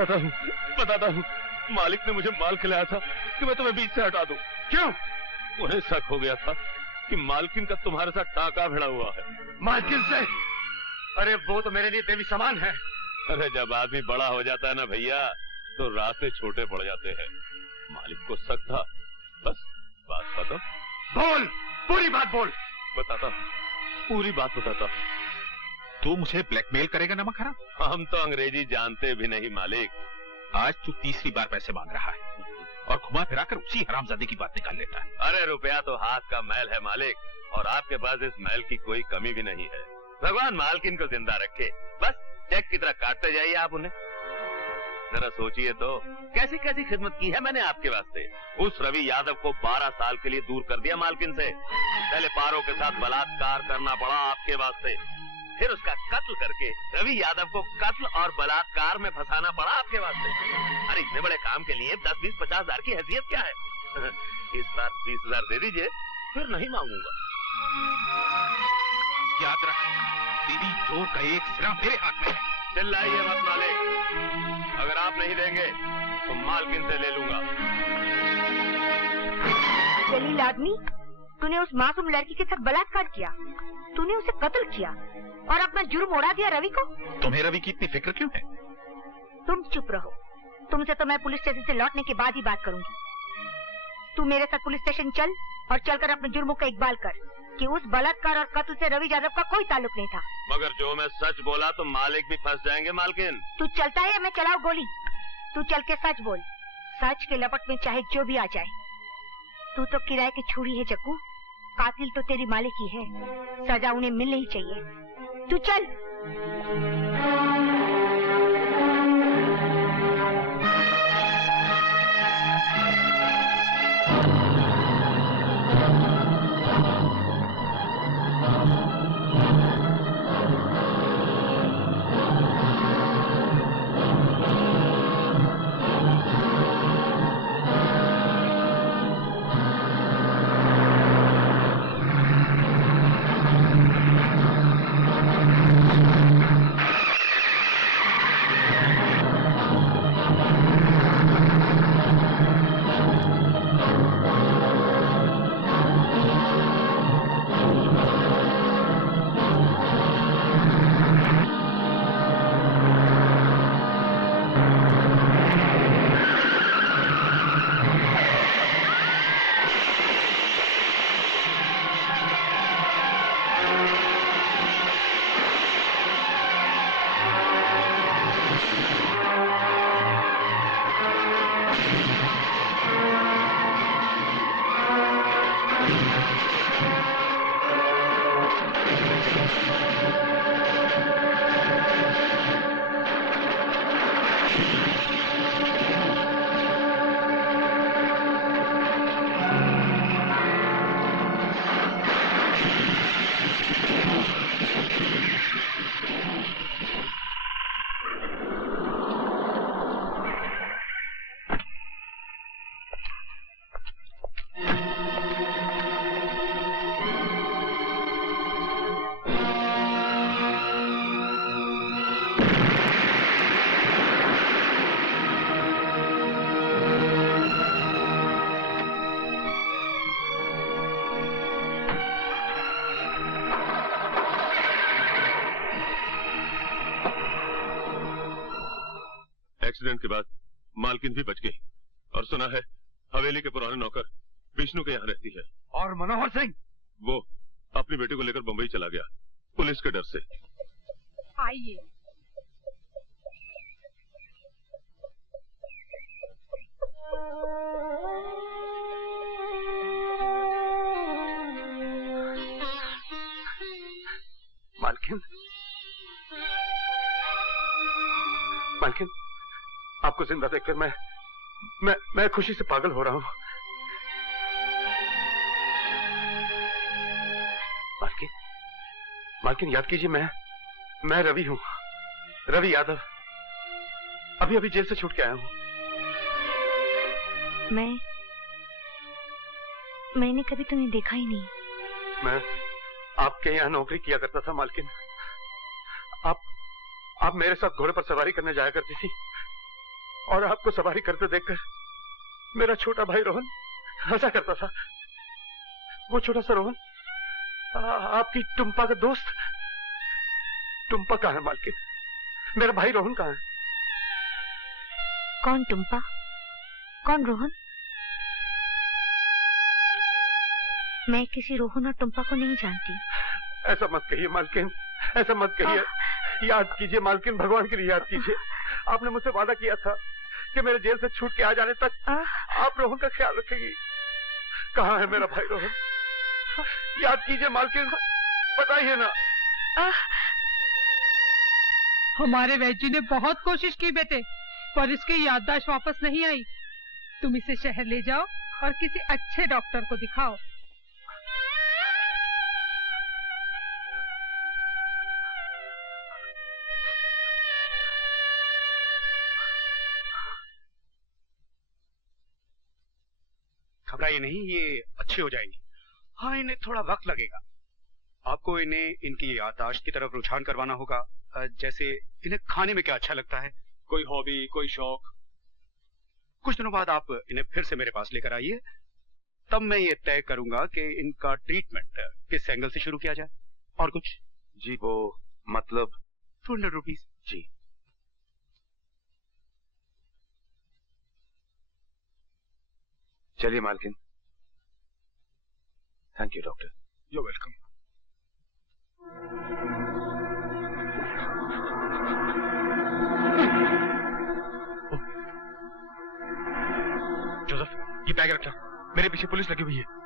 बताता हूँ। मालिक ने मुझे माल खिलाया था कि मैं तुम्हें बीच से हटा दूं। क्यों? उन्हें शक हो गया था कि मालकिन का तुम्हारे साथ टाका भिड़ा हुआ है। मालकिन से? अरे वो तो मेरे लिए देवी समान है। अरे जब आदमी बड़ा हो जाता है ना भैया, तो रास्ते छोटे पड़ जाते हैं। मालिक को शक था, बस बात बताओ। बोल, पूरी बात बोल। बताता, पूरी बात बताता। तू मुझे ब्लैकमेल करेगा नमक हराम? हम तो अंग्रेजी जानते भी नहीं मालिक। आज तू तीसरी बार पैसे मांग रहा है और घुमा फिरा कर उसी हरामजादे की बात निकाल लेता है। अरे रुपया तो हाथ का मैल है मालिक, और आपके पास इस मैल की कोई कमी भी नहीं है। भगवान मालकिन को जिंदा रखे, बस चेक की तरह काटते जाइए आप उन्हें। जरा सोचिए तो, कैसी कैसी खिदमत की है मैंने आपके वास्ते। उस रवि यादव को 12 साल के लिए दूर कर दिया मालकिन से। पहले पारों के साथ बलात्कार करना पड़ा आपके वास्ते, फिर उसका कत्ल करके रवि यादव को कत्ल और बलात्कार में फंसाना पड़ा आपके वास्ते। अरे इतने बड़े काम के लिए 10, 20, 50 हजार की हैसियत क्या है? इस बार 20,000 दे दीजिए, फिर नहीं मांगूंगा। याद रख, तेरी जोर का एक सिरा मेरे हाथ में है। चिल्लाइए मत मालिक, अगर आप नहीं देंगे तो मालकिन से ले लूंगा। जलील आदमी, तूने उस मासूम लड़की के साथ बलात्कार किया, तूने उसे कत्ल किया और अपना जुर्म उड़ा दिया रवि को। तुम्हें रवि की इतनी फिक्र क्यों है? तुम चुप रहो, तुमसे तो मैं पुलिस स्टेशन से लौटने के बाद ही बात करूंगी। तू मेरे साथ पुलिस स्टेशन चल और चलकर अपने जुर्मों का इकबाल कर कि उस बलात्कार और कत्ल से रवि यादव का कोई ताल्लुक नहीं था। मगर जो मैं सच बोला तो मालिक भी फंस जाएंगे मालकिन। तू चलता है या मैं चलाऊं गोली? तू चल के सच बोल, सच के लपट में चाहे जो भी आ जाए। तू तो किराए की छुरी है जग्गू, कातिल तो तेरी मालिक ही है, सजा उन्हें मिलनी ही चाहिए। तू चल। एक्सीडेंट के बाद मालकिन भी बच गई, और सुना है हवेली के पुराने नौकर विष्णु के यहाँ रहती है। और मनोहर सिंह? वो अपनी बेटी को लेकर बंबई चला गया, पुलिस के डर से। आइए। मालकिन, मालकिन, आपको जिंदा देखकर मैं खुशी से पागल हो रहा हूँ। मालकिन, मालकिन याद कीजिए, मैं रवि हूँ, रवि यादव। अभी अभी जेल से छूट के आया हूँ। मैंने कभी तुम्हें देखा ही नहीं। मैं आपके यहाँ नौकरी किया करता था मालकिन। आप मेरे साथ घोड़े पर सवारी करने जाया करती थी। और आपको सवारी करते देखकर मेरा छोटा भाई रोहन हंसा करता था। वो छोटा सा रोहन आपकी टुम्पा का दोस्त। टुम्पा कहाँ है मालकिन? मेरा भाई रोहन कहाँ है? कौन टुम्पा? कौन रोहन? मैं किसी रोहन और टुम्पा को नहीं जानती। ऐसा मत कहिए मालकिन, ऐसा मत कहिए। याद कीजिए मालकिन, भगवान के लिए याद कीजिए। आपने मुझसे वादा किया था कि मेरे जेल से छूट के आ जाने तक आप रोहन का ख्याल रखेंगी। कहाँ है मेरा भाई रोहन? याद कीजिए मालकिन, बताइए ना। हमारे वैद्य ने बहुत कोशिश की बेटे, पर इसकी याददाश्त वापस नहीं आई। तुम इसे शहर ले जाओ और किसी अच्छे डॉक्टर को दिखाओ। घबराइए नहीं, ये अच्छे हो जाएंगी। हाँ, इन्हें थोड़ा वक्त लगेगा। आपको इन्हें इनकी याददाश्त की तरफ रुझान करवाना होगा। जैसे इन्हें खाने में क्या अच्छा लगता है, कोई हॉबी, कोई शौक। कुछ दिनों बाद आप इन्हें फिर से मेरे पास लेकर आइए, तब मैं ये तय करूंगा कि इनका ट्रीटमेंट किस एंगल से शुरू किया जाए। और कुछ? जी वो मतलब 200 रुपीज। जी। चलिए मालकिन। Thank you doctor. You welcome. Joseph, ये बैग रखना, मेरे पीछे पुलिस लगी हुई है।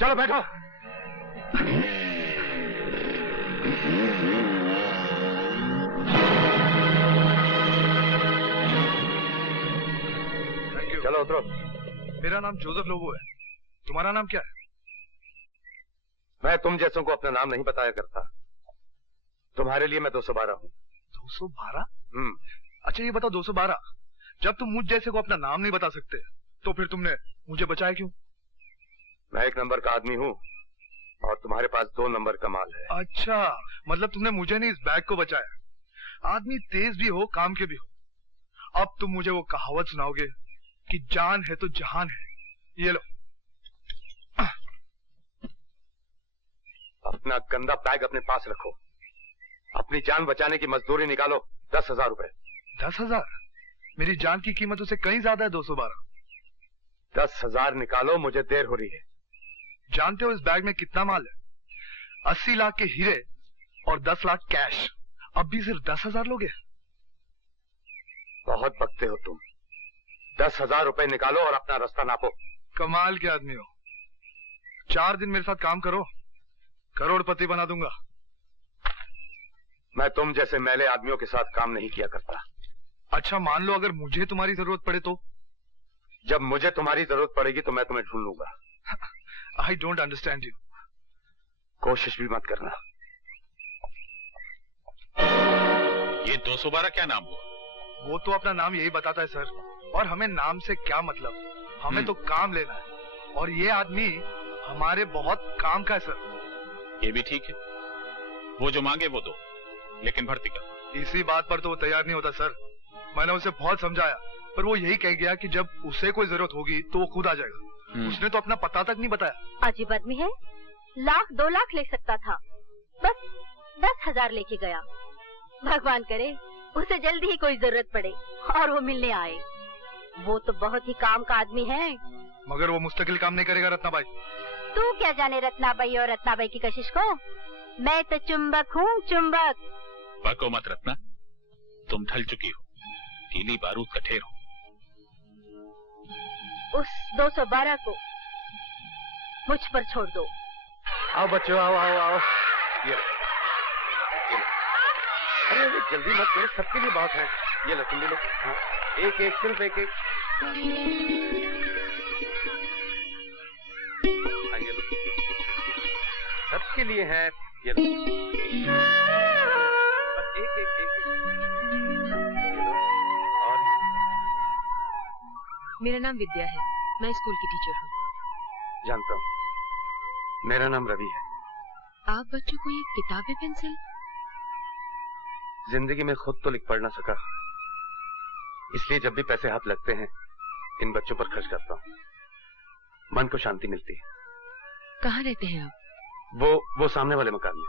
चलो बैठो। चलो उतरो। मेरा नाम जोसेफ लोबो है। तुम्हारा नाम क्या है? मैं तुम जैसों को अपना नाम नहीं बताया करता। तुम्हारे लिए मैं 212 हूँ। 212? अच्छा ये बताओ 212, जब तुम मुझ जैसे को अपना नाम नहीं बता सकते तो फिर तुमने मुझे बचाया क्यों? मैं 1 नंबर का आदमी हूँ और तुम्हारे पास 2 नंबर का माल है। अच्छा, मतलब तुमने मुझे नहीं इस बैग को बचाया। आदमी तेज भी हो, काम के भी हो। अब तुम मुझे वो कहावत सुनाओगे कि जान है तो जहान है। ये लो। अपना गंदा बैग अपने पास रखो। अपनी जान बचाने की मजदूरी निकालो। 10,000 रुपए। 10,000? मेरी जान की कीमत उससे कहीं ज्यादा है 212। 10,000 निकालो, मुझे देर हो रही है। जानते हो इस बैग में कितना माल है? 80 लाख के हीरे और 10 लाख कैश। अब भी सिर्फ 10,000 लोगे? बहुत बकते हो तुम। 10,000 रुपए निकालो और अपना रास्ता नापो। कमाल के आदमी हो। 4 दिन मेरे साथ काम करो, करोड़पति बना दूंगा। मैं तुम जैसे मैले आदमियों के साथ काम नहीं किया करता। अच्छा मान लो अगर मुझे तुम्हारी जरूरत पड़े तो? जब मुझे तुम्हारी जरूरत पड़ेगी तो मैं तुम्हें ढूंढ लूंगा। I don't understand you. कोशिश भी मत करना। ये 212 क्या नाम हुआ? वो तो अपना नाम यही बताता है सर, और हमें नाम से क्या मतलब, हमें तो काम लेना है। और ये आदमी हमारे बहुत काम का है सर। ये भी ठीक है। वो जो मांगे वो दो, लेकिन भर्ती कर। इसी बात पर तो वो तैयार नहीं होता सर। मैंने उसे बहुत समझाया, पर वो यही कह गया कि जब उसे कोई जरूरत होगी तो वो खुद आ जाएगा। उसने तो अपना पता तक नहीं बताया। अजीब आदमी है, 1-2 लाख ले सकता था, बस 10,000 लेके गया। भगवान करे उसे जल्दी ही कोई जरूरत पड़े और वो मिलने आए। वो तो बहुत ही काम का आदमी है। मगर वो मुस्तकिल काम नहीं करेगा रत्नाबाई। तू क्या जाने रत्नाबाई और रत्नाबाई की कशिश को। मैं तो चुंबक हूँ, चुंबक। बको मत रत्ना, तुम ढल चुकी हो, तीली बारूद का ढेर हो। उस 212 को मुझ पर छोड़ दो। आओ बच्चों, आओ आओ आओ। ये लो। अरे अरे जल्दी मत करो, सबके लिए बहुत है। ये लो, तुम भी लो। हाँ, एक एक, सिर्फ एक एक। हाँ, ये लो, सबके लिए है। ये लो, बस एक एक एक एक। ये लो, और मेरा नाम विद्या है, मैं स्कूल की टीचर हूँ। जानता हूँ, मेरा नाम रवि है। आप बच्चों को ये किताबें, पेंसिल? जिंदगी में खुद तो लिख पढ़ ना सका, इसलिए जब भी पैसे हाथ लगते हैं इन बच्चों पर खर्च करता हूँ। मन को शांति मिलती है। कहाँ रहते हैं आप? वो सामने वाले मकान में।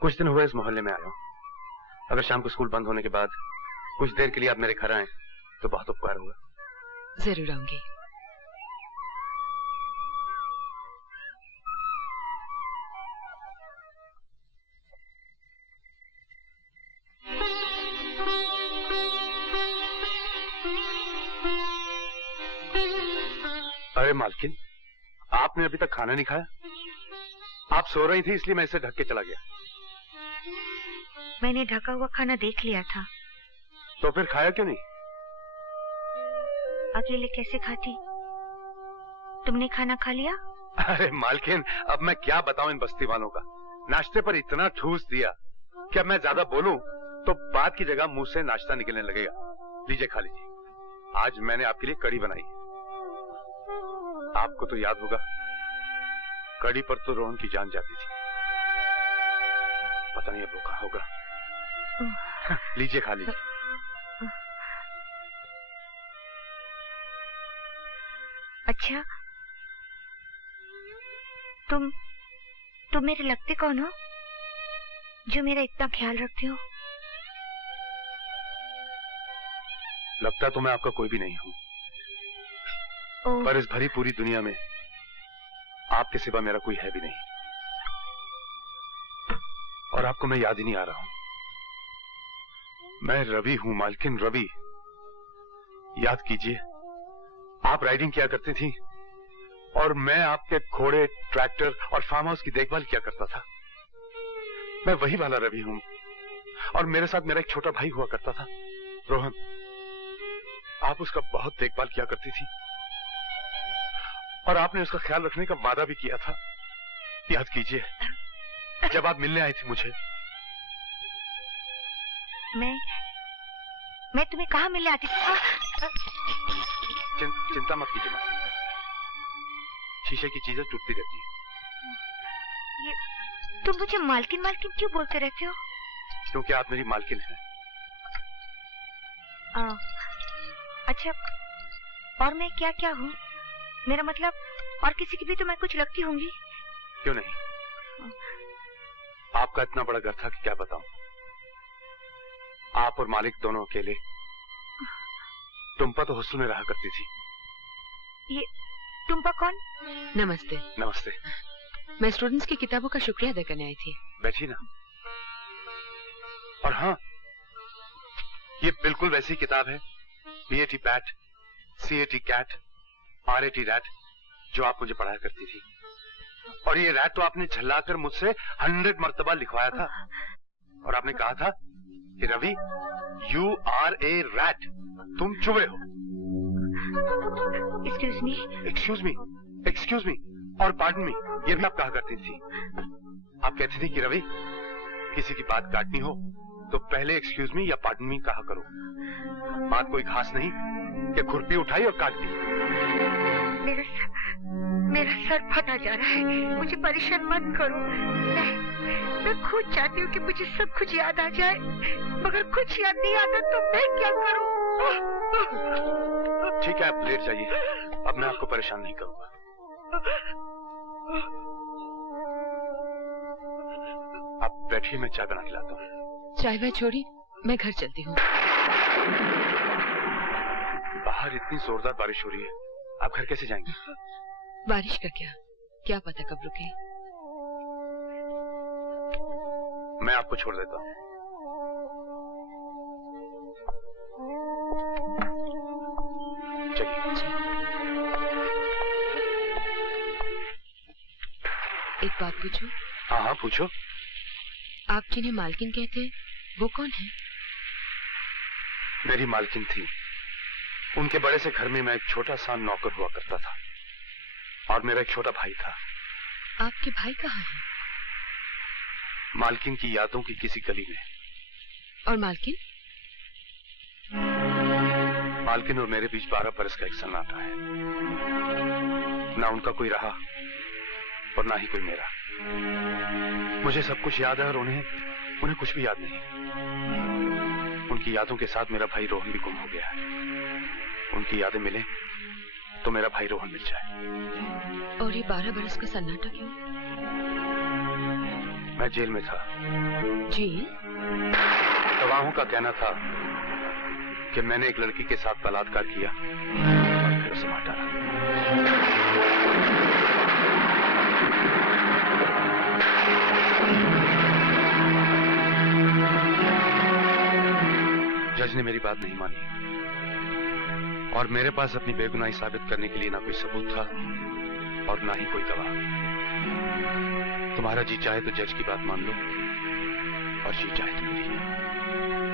कुछ दिन हुए इस मोहल्ले में आया हूँ। अगर शाम को स्कूल बंद होने के बाद कुछ देर के लिए आप मेरे घर आए तो बहुत उपकार होगा। जरूर आऊंगी। अरे मालकिन, आपने अभी तक खाना नहीं खाया? आप सो रही थी इसलिए मैं इसे ढक के चला गया। मैंने ढका हुआ खाना देख लिया था। तो फिर खाया क्यों नहीं? अकेले कैसे खाती? तुमने खाना खा लिया? अरे मालकिन, अब मैं क्या बताऊं इन बस्ती वालों का। नाश्ते पर इतना ठूस दिया कि अब मैं ज्यादा बोलूं तो बात की जगह मुंह से नाश्ता निकलने लगेगा। लीजिए, खा लीजिए। आज मैंने आपके लिए कढ़ी बनाई है। आपको तो याद होगा, कढ़ी पर तो रोहन की जान जाती थी। पता नहीं अब वो कहाँ होगा। लीजिए, खा लीजिए। अच्छा, तुम मेरे लगते कौन हो जो मेरा इतना ख्याल रखते हो? लगता तो मैं आपका कोई भी नहीं हूँ, पर इस भरी पूरी दुनिया में आपके सिवा मेरा कोई है भी नहीं। और आपको मैं याद ही नहीं आ रहा हूं। मैं रवि हूं मालकिन, रवि। याद कीजिए, आप राइडिंग किया करती थी और मैं आपके घोड़े, ट्रैक्टर और फार्म हाउस की देखभाल किया करता था। मैं वही वाला रवि हूं। और मेरे साथ मेरा एक छोटा भाई हुआ करता था, रोहन। आप उसका बहुत देखभाल किया करती थी और आपने उसका ख्याल रखने का वादा भी किया था। याद कीजिए, जब आप मिलने आई थी मुझे। मैं तुम्हें कहाँ मिलने आती थी? चिंता मत कीजिए मालकिन, शीशे की चीजें टूटती रहती हैं। तुम मुझे मालकिन मालकिन क्यों बोलते रहते हो? क्योंकि आप मेरी मालकिन हैं। अच्छा, और मैं क्या क्या हूँ? मेरा मतलब, और किसी की भी तो मैं कुछ लगती होंगी। क्यों नहीं? आपका इतना बड़ा घर था कि क्या बताऊं। आप और मालिक दोनों अकेले। टुम्पा तो हॉस्टल में रहा करती थी। ये टुम्पा कौन? नमस्ते। नमस्ते। मैं स्टूडेंट्स की किताबों का शुक्रिया अदा करने आई थी। बैठी ना। और हाँ, ये बिल्कुल वैसी किताब है, BAT bat, CAT cat, RAT rat, जो आप मुझे पढ़ाया करती थी। और ये रैट तो आपने झल्लाकर मुझसे 100 मर्तबा लिखवाया था। और आपने कहा था कि Ravi, You are a rat, तुम चूहे हो। एक्सक्यूज मी और पार्डन मी, ये भी आप कहा करती थी। आप कहती थी कि रवि, किसी की बात काटनी हो तो पहले एक्सक्यूज मी या पार्डन मी कहा करो। बात कोई खास नहीं कि खुरपी उठाई और काट दी। मेरा सर फटा जा रहा है, मुझे परेशान मत करो। मैं खुद चाहती हूँ कि मुझे सब कुछ याद आ जाए, मगर कुछ याद नहीं आता तो मैं क्या करूँ? ठीक है, आप लेट जाइए, अब मैं आपको परेशान नहीं करूंगा। आप बैठिए, मैं चाय बना के लाता हूँ। चाय वाय छोड़ी, मैं घर चलती हूँ। बाहर इतनी जोरदार बारिश हो रही है, आप घर कैसे जाएंगे? बारिश का क्या पता कब रुके। मैं आपको छोड़ देता हूँ। चलिए। एक बात पूछूं? हाँ हाँ, पूछो। आप जिन्हें मालकिन कहते हैं, वो कौन है? मेरी मालकिन थी। उनके बड़े से घर में मैं एक छोटा सा नौकर हुआ करता था, और मेरा एक छोटा भाई था। आपके भाई कहाँ है? मालकिन की यादों की किसी गली में। और मालकिन? मालकिन और मेरे बीच 12 बरस का एक सन्नाटा है। ना उनका कोई रहा और ना ही कोई मेरा। मुझे सब कुछ याद है और उन्हें कुछ भी याद नहीं। उनकी यादों के साथ मेरा भाई रोहन भी गुम हो गया है। उनकी यादें मिले तो मेरा भाई रोहन मिल जाए। और ये 12 बरस का सन्नाटा क्यों? मैं जेल में था। जेल? गवाहों का कहना था कि मैंने एक लड़की के साथ बलात्कार किया और फिर उसे मार डाला। जज ने मेरी बात नहीं मानी और मेरे पास अपनी बेगुनाही साबित करने के लिए ना कोई सबूत था और ना ही कोई गवाह। तुम्हारा जी चाहे तो जज की बात मान लो और जी चाहे तो मेरी।